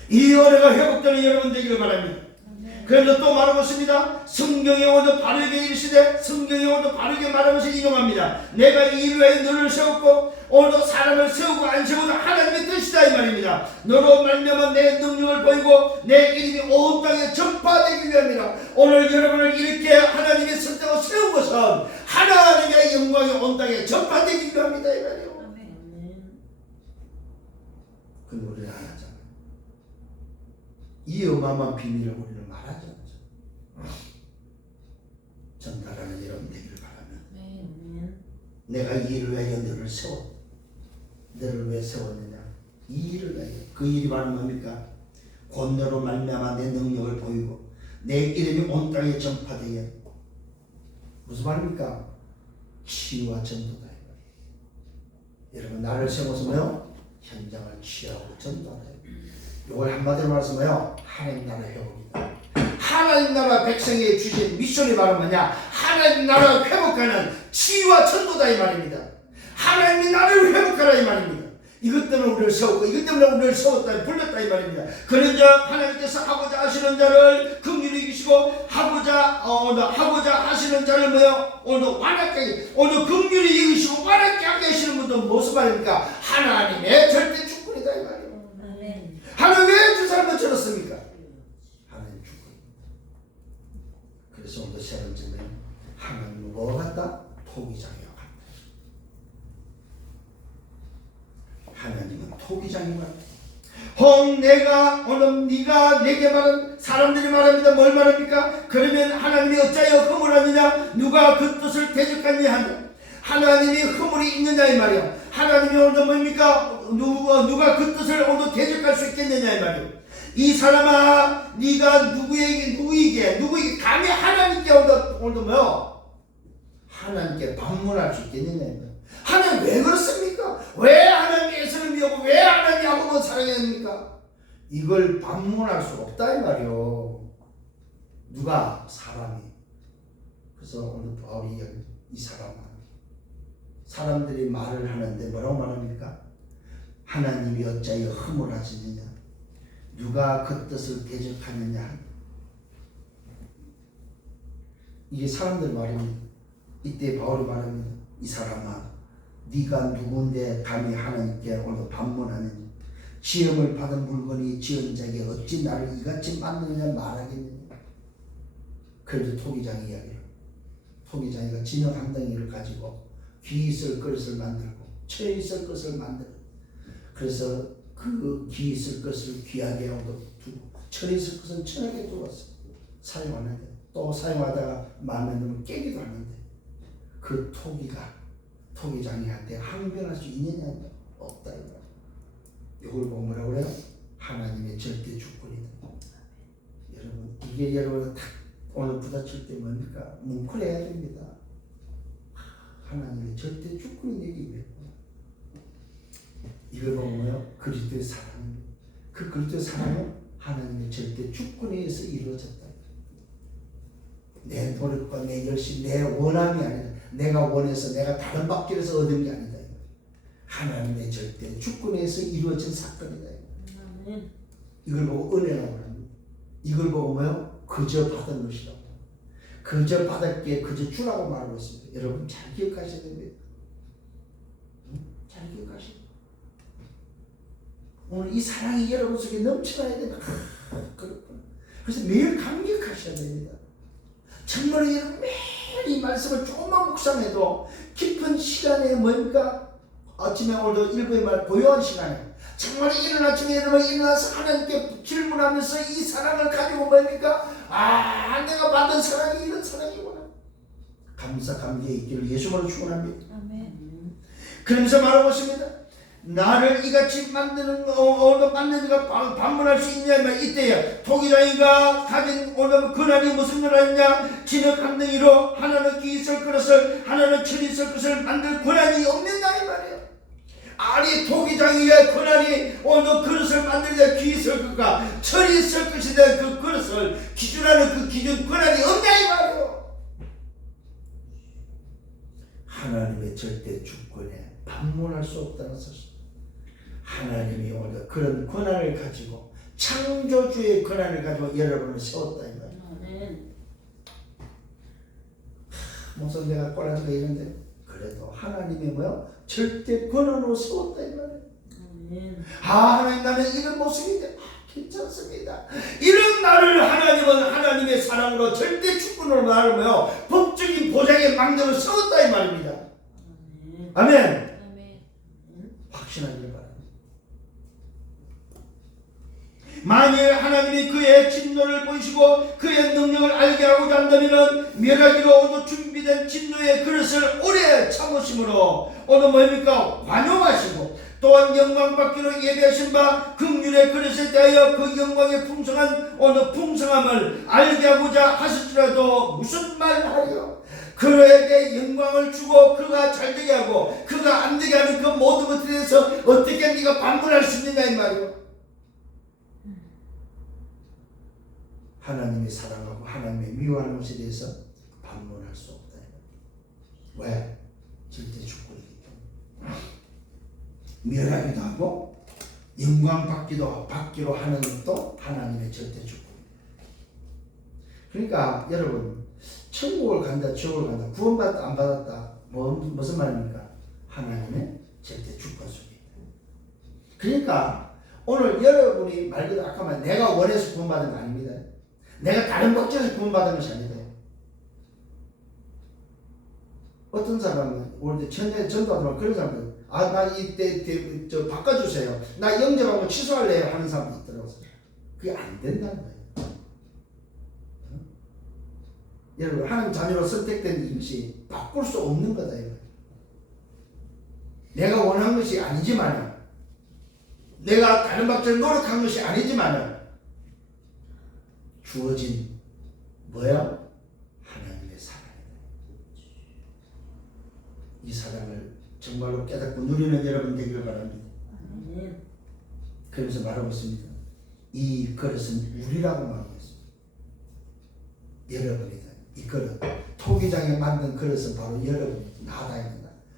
이 은혜가 회복되는 여러분 되기를 바랍니다. 그래서 또 말하고 있습니다. 성경에 오늘 바르게 이르시되, 성경에 오늘 바르게 말하면서 인용합니다. 내가 이 일을 위해 너를 세웠고 오늘도 사람을 세우고 안 세우도 하나님의 뜻이다 이 말입니다. 너로 말미암아 내 능력을 보이고 내 이름이 온 땅에 전파되기 위함이라. 오늘 여러분을 이렇게 하나님의 선택으로 세운 것은 하나님의 영광이 온 땅에 전파되기 위함이다 이 말이에요. 근데 우리는 안 하잖아요. 이 어마어마한 비밀을 우리는 말하지 않죠. 전달하는 여러분 되기를 바라면 내가 이 일을 위하여 너를 세웠다. 너를 왜 세웠느냐? 이 일을 위하여. 그 일이 바로 뭡니까? 곧 너로 말미암아 내 능력을 보이고 내 이름이 온 땅에 전파되게. 무슨 말입니까? 치유와 전도다. 여러분 나를 세워서 뭐요? 현장을 치유하고 전도하다. 이걸 한마디로 말해서 하나님 나라 회복이다. 하나님 나라 백성에게 주신 미션이 바로 뭐냐? 하나님 나라를 회복하는 치유와 전도다 이 말입니다. 하나님이 나를 회복하라 이 말입니다. 이것 때문에 우리를 세웠고 이것 때문에 우리를 세웠다 불렀다 이 말입니다. 그런 자 하나님께서 하고자 하시는 자를 긍휼히 여기시고 하고자 하시는 자를 뭐요? 오늘도 완악하게 오늘 긍휼히 여기시고 완악하게 하게 하시는 분도 무슨 말입니까? 하나님의 절대 주권이다 이 말이에요. 하나님 왜 두 사람을 저렇습니까? 하나님 주권입니다. 그래서 오늘 세 번째는 하나님은 뭐와 같다? 토기장이와 같다. 하나님은 토기장이와 같다. 내가 오늘 네가 내게 말한 사람들이 말합니다. 뭘 말합니까? 그러면 하나님이 어찌하여 허물하느냐? 누가 그 뜻을 대적하느냐 하냐? 하나님이 허물이 있느냐 이 말이야. 하나님이 오늘 뭡니까? 누가 그 뜻을 오늘 대적할 수 있겠느냐 이 말이야. 이 사람아, 네가 누구에게 감히 하나님께 오늘 뭐요? 하나님께 방문할 수 있겠느냐 이 말이야. 하나님 왜 그렇습니까? 왜 하나님이 예수를 미워하고 왜 하나님이 아무것도 사랑해야 됩니까? 이걸 방문할 수 없다 이 말이요. 누가? 사람이. 그래서 오늘 바울이 이 사람들이 말을 하는데 뭐라고 말합니까? 하나님이 어찌하여 허물하시느냐? 누가 그 뜻을 대적하느냐? 이게 사람들 말입니다. 이때 바울이 말합니다. 이 사람아, 네가 누군데 감히 하나님께 오늘 반문하느냐? 지음을 받은 물건이 지은 자에게 어찌 나를 이같이 만드느냐 말하겠느냐? 그래도 토기장이 이야기해요. 토기장이가 진흙 한 덩이를 가지고 귀 있을 것을 만들고 처 있을 것을 만들고 그래서 그 귀 있을 것을 귀하게 두고 처 있을 것은 천하게 두었어. 사용하는데 또 사용하다가 마음에 들면 깨기도 하는데 그 토기장이한테 항변할 수 있느냐? 없다. 이걸 보면 뭐라고 그래요? 하나님의 절대 주권이다. 여러분 이게 여러분 딱 오늘 부딪힐 때 뭡니까? 뭉클해야 됩니다. 하나님의 절대 주권이 얘기해요. 이걸 보면요, 그리스도의 사랑입니다. 그 그리스도의 사랑은 하나님의 절대 주권에 의해서 이루어졌다. 내 노력과 내 열심, 내 원함이 아니라 내가 원해서 내가 다른 밥길에서 얻은 게 아니다. 하나님의 절대 주권에 의해서 이루어진 사건이다. 이걸 보고 은혜라고 합니다. 이걸 보고 뭐요? 그저 받은 것이라고. 그저 받았기에 그저 주라고 말하고 있습니다. 여러분 잘 기억하셔야 됩니다. 잘 기억하셔야 됩니다. 오늘 이 사랑이 여러분 속에 넘쳐나야 됩니다. 그렇구나. 그래서 매일 감격하셔야 됩니다. 정말 여러분 매일 이 말씀을 조금만 묵상해도 깊은 시간에 뭡니까? 아침에 오늘도 일부의 말 고요한 시간에 정말 이른 아침에 여러분 일어나서 하나님께 질문하면서 이 사랑을 가지고 뭡니까? 아, 내가 받은 사랑이 이런 사랑이구나. 감사 감개에 있기를 예수님으로 축원합니다. 아멘. 그러면서 말하고 있습니다. 나를 이같이 만드는 만드는 가 반문할 수 있냐면 이때야 토기장이가 가진 오늘 근한이 무슨 근한이냐 진흙 한 덩이로 하나는 귀 있을 그릇을 하나는 철 있을 것을 만들 근한이 없느냐 이 말이에요. 아니 토기장이의 근한이 오늘 그릇을 만들자 귀 있을 것과 철이 있을 것에 대한 그 그릇을 기준하는 그 기준 근한이 없냐 이 말이에요. 하나님의 절대 주권에 반문할 수 없다는 사실. 하나님이 오늘 그런 권한을 가지고 창조주의 권한을 가지고 여러분을 세웠다 이 말이에요. 목사 내가 꼬라지가 이런데 그래도 하나님이 뭐야? 절대 권한으로 세웠다 이 말이에요. 하나님 나는 이런 모습인데 괜찮습니다. 이런 나를 하나님은 하나님의 사랑으로 절대 주권으로 나를 뭐요? 법적인 보장의 망대로 세웠다 이 말입니다. 아멘. 확신하기를 바랍니다. 만일 하나님이 그의 진노를 보이시고 그의 능력을 알게 하고자 한다면 멸하기로 오늘 준비된 진노의 그릇을 오래 참으심으로 오늘 뭡니까? 완용하시고 또한 영광 받기로 예비하신 바 긍휼의 그릇에 대하여 그 영광의 풍성한 오늘 풍성함을 알게 하고자 하실지라도 무슨 말하여 그에게 영광을 주고 그가 잘되게 하고 그가 안되게 하는 그 모든 것에 대해서 어떻게 네가 반문할 수 있느냐 이 말이요. 하나님이 사랑하고 하나님의 미워하는 것에 대해서 반문할 수 없다. 왜? 절대 주권이기 때문에. 멸하기도 하고 영광 받기로 하는 것도 하나님의 절대 주권입니다. 그러니까 여러분 천국을 간다 지옥을 간다 구원받았다 안 받았다 무슨 말입니까? 하나님의 절대 주권 속에 있다. 그러니까 오늘 여러분이 말 그대로 아까 말 내가 원해서 구원받은 거 아닙니다. 내가 다른 목적에서 구원받은 것이 아니다. 어떤 사람은 올 때 천년에 전도하더만 그런 사람들 나 이때 저 바꿔주세요. 나 영접하고 취소할래요 하는 사람도 있더라고요. 그게 안 된다는 거예요. 여러분 하나님 자녀로 선택된 것이 바꿀 수 없는 거다 이거. 내가 원한 것이 아니지만 내가 다른 방법을 노력한 것이 아니지만 주어진 뭐야? 하나님의 사랑이다. 이 사랑을 정말로 깨닫고 누리는 여러분 되기를 바랍니다. 그러면서 말하고 있습니다. 이 그릇은 우리라고 말하고 있습니다. 여러분이다. 이 그릇 토기장에 만든 그릇은 바로 여러분이다. 나다.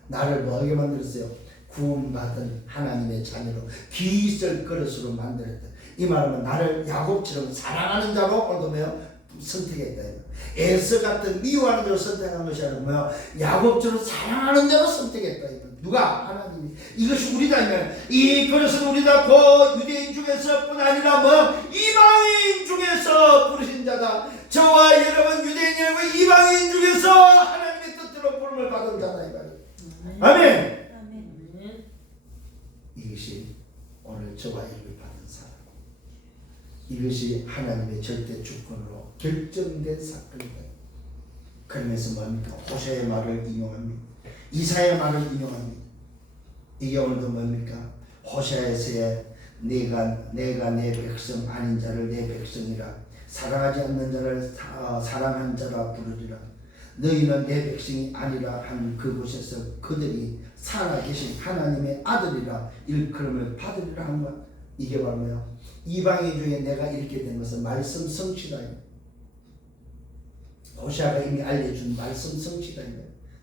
나를 뭐하게 만들었어요? 구원받은 하나님의 자녀로 귀 있을 그릇으로 만들었다. 이 말은 나를 야곱처럼 사랑하는 자로 오늘도 뭐요? 선택했다. 에서 같은 미워하는 자로 선택한 것이 아니라 뭐요? 야곱처럼 사랑하는 자로 선택했다. 누가? 하나님이. 이것이 우리다. 이 그릇은 우리다. 그 유대인 중에서뿐 아니라 뭐 이방인 중에서 부르신 자다. 저와 여러분 유대인이 아니고 이방인 중에서 하나님의 뜻대로 부름을 받은 자다. 아멘. 이것이 오늘 저와 여러분이 받은 사랑. 이것이 하나님의 절대 주권으로 결정된 사건이다. 그러면서 뭡니까? 호세의 말을 인용합니다. 이사야의 말을 인용합니다. 이게 오늘도 뭡니까? 호세아에서의 내가 내 백성 아닌 자를 내 백성이라 사랑하지 않는 자를 사랑한 자라 부르리라. 너희는 내 백성이 아니라 한 그곳에서 그들이 살아계신 하나님의 아들이라 일컬음을 받으리라 한 것. 이게 바로 뭐야? 이방인 중에 내가 읽게 된 것은 말씀 성취다. 호세아가 이미 알려준 말씀 많습니다.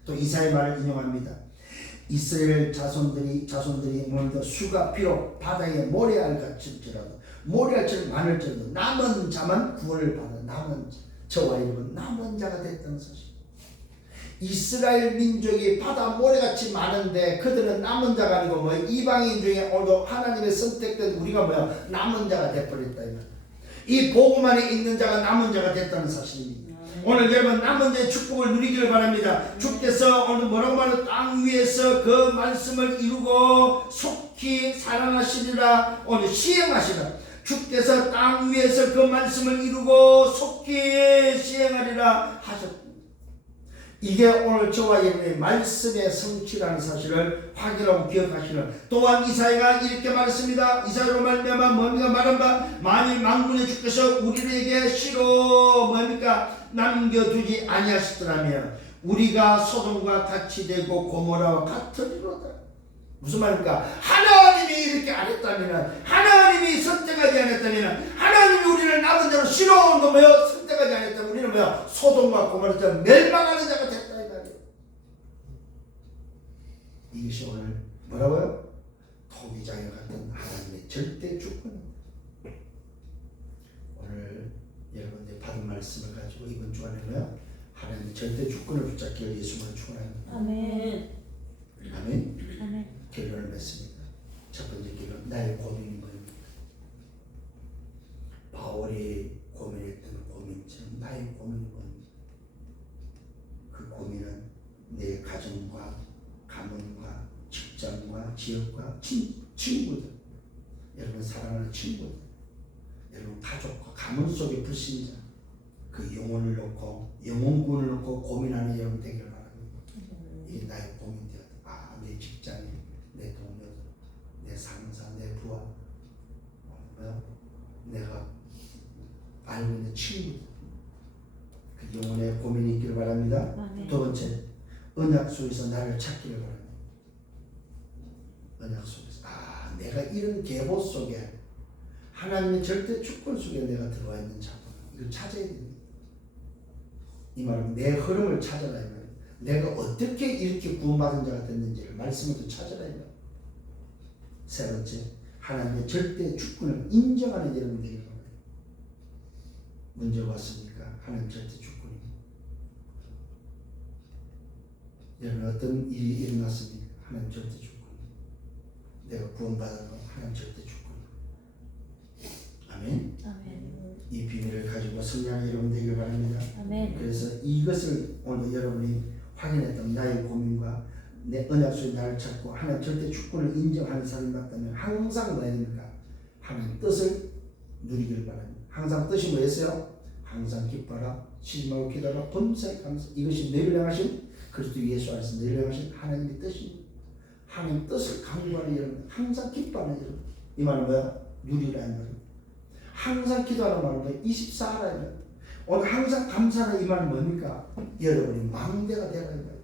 또 이사야의 말을 인용합니다. 이스라엘 자손들이 오늘도 수가 비록 바다에 모래알 같을지라도 모래알처럼 많을지라도 남은 자만 구원을 받아 남은 자, 저와 여러분 남은 자가 됐다는 사실. 이스라엘 민족이 바다 모래같이 많은데 그들은 남은 자가 아니고 뭐 이방인 중에 오늘도 하나님의 선택된 우리가 뭐야 남은 자가 돼버렸다. 이 복음 안에 있는 자가 남은 자가 됐다는 사실입니다. 오늘 여러분 남은 자의 축복을 누리기를 바랍니다. 주께서 오늘 뭐라고 말하는 땅 위에서 그 말씀을 이루고 속히 사랑하시리라. 오늘 시행하시라. 주께서 땅 위에서 그 말씀을 이루고 속히 시행하리라 하셨습니다. 이게 오늘 저와 여러분의 말씀의 성취라는 사실을 확인하고 기억하시는. 또한 이사야가 이렇게 말했습니다. 이사야로 말미암아 뭡니까? 말한 바 만일 만군의 주께서 우리에게 시로 뭡니까? 남겨두지 아니하시더라면 우리가 소돔과 같이 되고 고모라와 같으리로다. 무슨 말입니까? 하나님이 이렇게 안 했다면, 하나님이 선택하지 않았다면, 하나님이 우리를 남은 대로 싫어온 놈이요 선택하지 않았다면 우리는 뭐야? 소돔과 고모라처럼 멸망하는 자가 됐다 이 말이에요. 이것이 오늘 뭐라고요? 토기장애 같은 하나님의 절대 주권. 오늘 여러분들 받은 말씀을 가지고 이번 주간에는 하나님의 절대 주권을 붙잡기를 예수님을 축원합니다. 아멘. 아멘. 아멘. 결론을 맺습니다. 첫 번째 결론, 나의 고민이 뭐입니까? 바울이 고민했던 고민처럼 나의 고민이 뭡니까? 그 고민은 내 가정과 가문과 직장과 지역과 친구들, 여러분 사랑하는 친구들, 여러분 가족과 가문 속의 불신자, 그 영혼을 놓고 영혼군을 놓고 고민하는 여러분 되기를 바랍니다. 이게 나의 고민되었다. 내 직장에, 내 동료들, 내 상사, 내 부하, 내가 알고 있는 친구들, 그 영혼의 고민이 있기를 바랍니다. 두 번째, 언약 속에서 나를 찾기를 바랍니다. 언약 속에서 내가 이런 계보 속에 하나님의 절대 주권 속에 내가 들어와 있는 자구나. 이걸 찾아야 됩니다. 이 말은 내 흐름을 찾아라 이 말이에요. 내가 어떻게 이렇게 구원받은 자가 됐는지를 말씀으로 찾아라 이 말이에요. 세 번째, 하나님의 절대 주권을 인정하는 여러분 되길 바랍니다. 문제가 왔으니까 하나님 절대 주권입니다. 여러분 어떤 일이 일어났습니까? 하나님 절대 주권. 내가 구원받은 건 하나님 절대 주권. 아멘. 아멘. 이 비밀을 가지고 성장하는 여러분 되길 바랍니다. 아멘. 그래서 이것을 오늘 여러분이 확인했던 나의 고민과 내 언약 속에 나를 찾고 하나님 절대 주권을 인정하는 사람이 맞다면 항상 뭐해야 됩니까? 하나님 뜻을 누리기를 바랍니다. 항상 뜻이 뭐였어요? 항상 기뻐라, 쉬지 말고 기도하라, 범사에 감사. 이것이 너희를 향하신 그리스도 예수 안에서 너희를 향하신 하나님의 뜻입니다. 하나님 뜻을 강구하는 여러분, 항상 기뻐하는 여러분. 이 말은 뭐야? 누리라는 말입니다. 항상 기도하는 말은 뭐야? 24하라. 오늘 항상 감사하는 이 말은 뭡니까? 여러분이 망대가 되라 이 말이에요.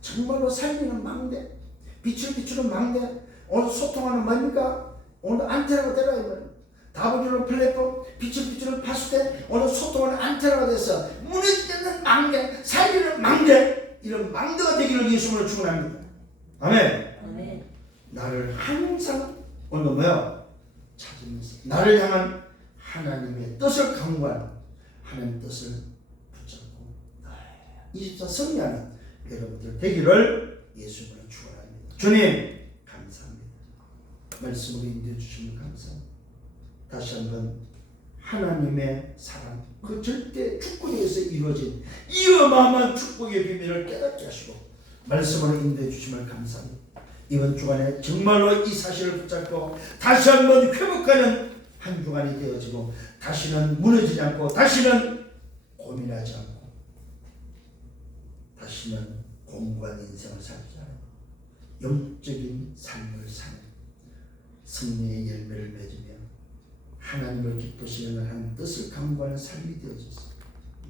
정말로 살리는 망대, 빛을 비추는 망대, 오늘 소통하는 뭡니까? 오늘 안테나가 되라 이 말이에요. 다보주는 플랫폼, 빛을 비추는 파수대, 오늘 소통하는 안테나가 돼서 무너지지 않는 망대, 살리는 망대, 이런 망대가 되기를 예수님으로 축원합니다. 아멘. 아멘. 나를 항상 오늘 뭐야? 찾으면서 나를 향한 하나님의 뜻을 강구하는 하나님의 뜻을 붙잡고 24 승리하는 여러분들 되기를 예수님으로 축원합니다. 주님 감사합니다. 말씀으로 인도해 주시면 감사합니다. 다시 한번 하나님의 사랑, 그 절대 주권에서 이루어진 이 어마어마한 축복의 비밀을 깨닫게 하시고 말씀으로 인도해 주시면 감사합니다. 이번 주간에 정말로 이 사실을 붙잡고 다시 한번 회복하는 한 주간이 되어지고 다시는 무너지지 않고 다시는 고민하지 않고 다시는 공고한 인생을 살지 않고 영적인 삶을 사는 승리의 열매를 맺으며 하나님을 기쁘시는 한 뜻을 강구하는 삶이 되어져서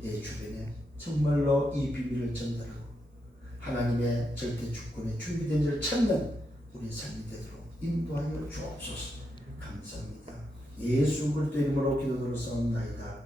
내 주변에 정말로 이 비밀을 전달하고 하나님의 절대 주권에 준비된 자를 찾는 우리 삶이 되도록 인도하여 주옵소서. 감사합니다. 예수 그리스도 이름으로 기도드렸사옵나이다.